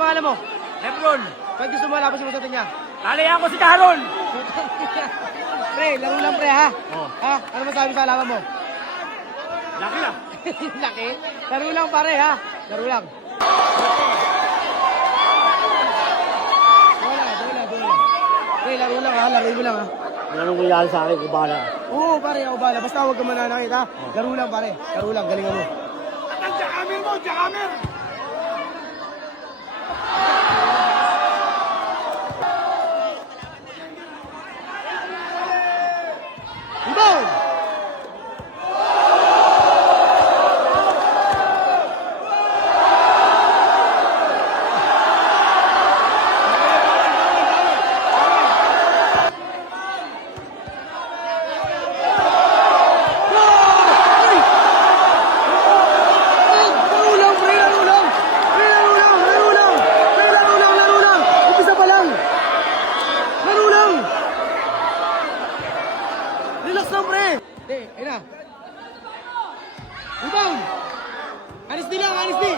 pangalan mo? Lebron. Pag gusto mo, labas mo sa niya. Talihan ko si Carol. Pre, laro lang pre ha? Oh. Ha? Ano masabi sa alaman mo? Laki na. Laki? Laro lang pare ha? Laro lang. Wala. Pre, laro lang ha? Laro mo lang ha? Anong nangyari sa akin? Kubala. Oo pare, ako bala. Basta huwag ka mananakit ha? Laro lang pare. Laro lang, galingan mo. Ang jakamir mo, jakamir. Rebound! Relax lang, pre! Ayun na. Rebound! Honesty lang, honesty!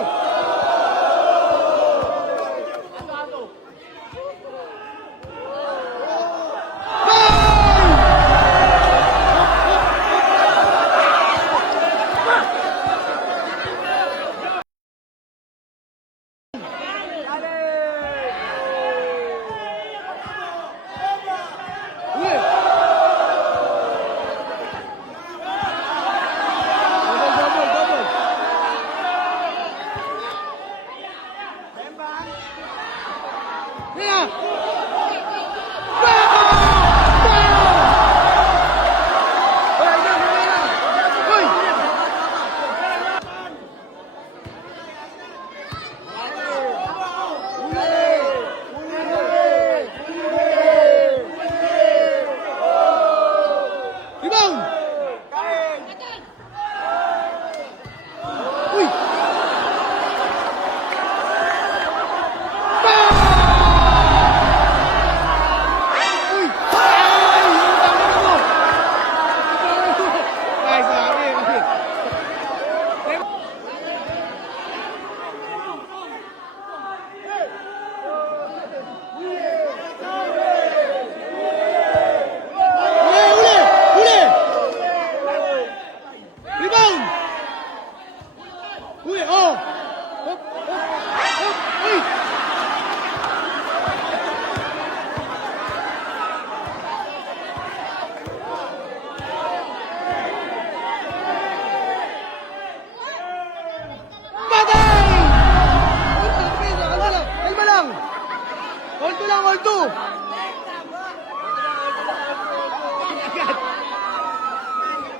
Hold to!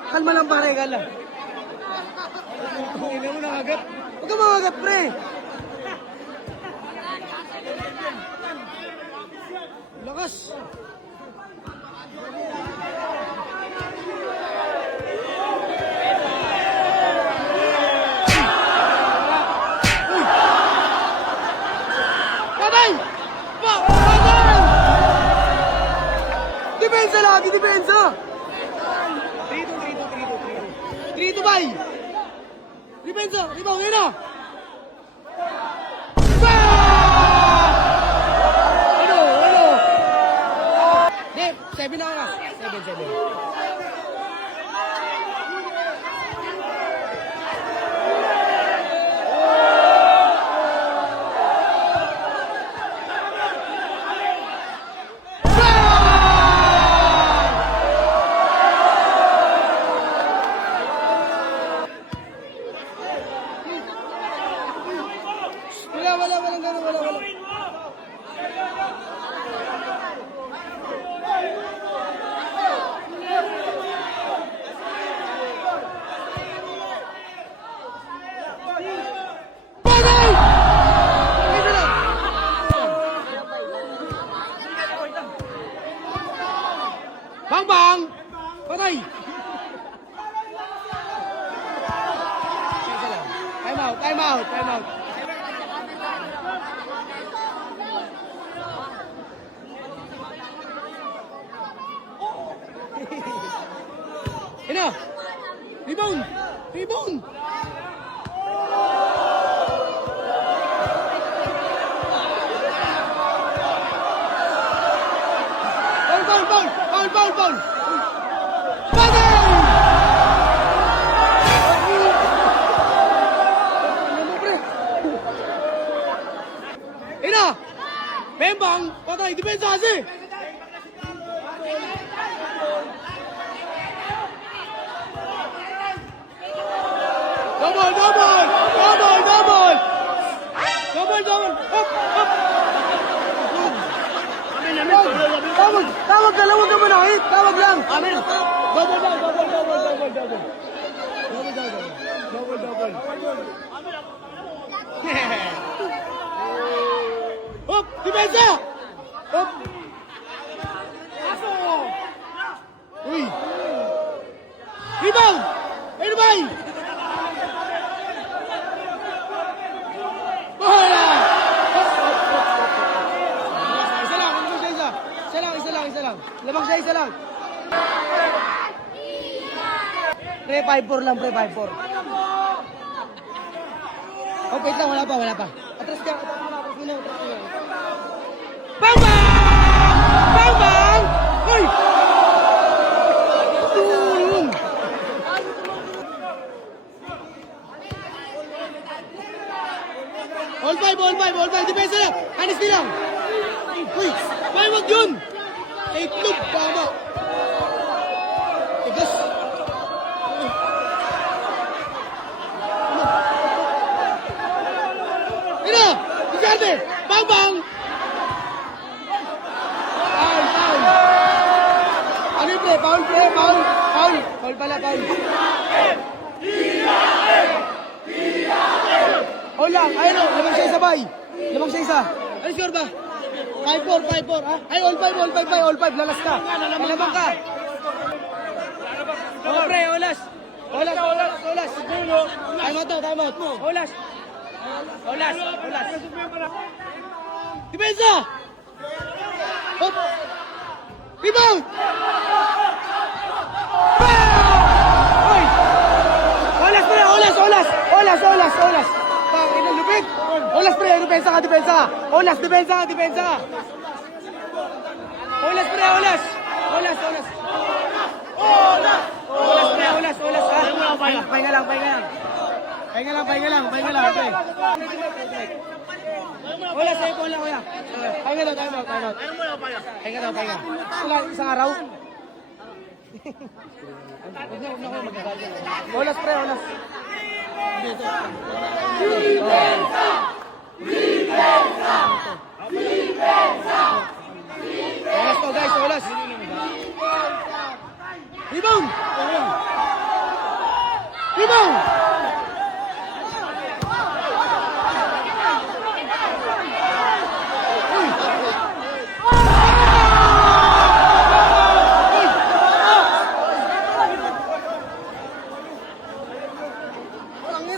Kalma lang pare, kalma. Ina mo nakagat. Huwag ka makagat, pre. Lakas. Patay! Patay! Depensa lagi, depensa! 3-2 bay! Depensa! Rebound, yun na! Ano? Dep, 7 na ka. 7. Wala. Bang! Patay! Time out. Ina! Rebound! Embang, patay, depensa kasi! Double, double! Double, double! Double, double! Up, up! Tawag! Tawag ka lang, huwag ka manahit! Tawag lang! Amen! Double lang, double, double, double, double! Double, double! Double, double! Up! Depensa! Up! Uy! Rebound! Ano ba? Bola! Isa lang, isa lang. Isa lang, isa lang, isa lang. Lamang siya, isa lang. Pre 5-4 lang, pre 5-4. Oh, wait lang, wala pa, wala pa. Atras ka, atras mo na, atras mo na, atras mo na. Bang bang! Bang bang! Hoy! Tulong! All five, all five, all five. Depensa lang. Anis nilang. Uy, may wag yun. Itlog, tama. Tigas. Ina! Ikarte! Bang bang! Foul, foul. Ano yung play? Foul, play, foul. Foul. Foul pala, foul. O lang, ayun o, lamang siya isa bay. Lamang siya isa. Ano sure ba? 5-4, 5-4, ha? Ay, all 5, all 5, all 5, lalas ka. Lamang ka. O, pre, olas. Olas, olas, olas. Time out, time out. Olas. Olas, olas. Depensa! Hop! Rebound! Hoy! Olas, pre, olas, olas. Olas, olas, olas. Ina, lupit! Olas, pre! Depensa ka, depensa ka! Olas, depensa ka, depensa ka! Olas, pre! Olas! Olas, olas! Olas! Olas, pre! Olas, olas! Pahinga lang, pahinga lang! Pahinga lang, pahinga lang, pahinga lang, pre! Olas, sa'yo po lang, kuya! Pahinga lang, time out, time out! Pahinga lang, pahinga! Isang araw? Olas, pre! Olas! Defensa! Defensa! Defensa! Olas to guys, olas. Rebound! Rebound!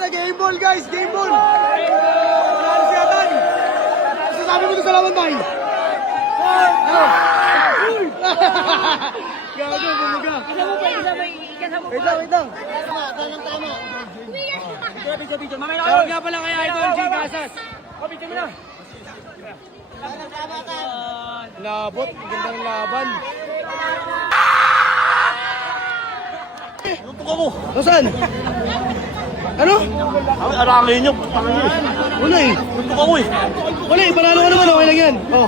Game ball guys, game ball! Wala si Atan! Sasabi mo ito sa laban tayo! Gago, bumuga! Wait lang, wait lang! Tama! Tawag nga pala kay Idol G. Casas! Picture mo na! Labot, gandang laban! Tutok ako. Nasaan? Ano? Arangin nyo. Wala eh. Tutok ako eh. Wala eh, panalo ka naman, okay lang yan. Oh.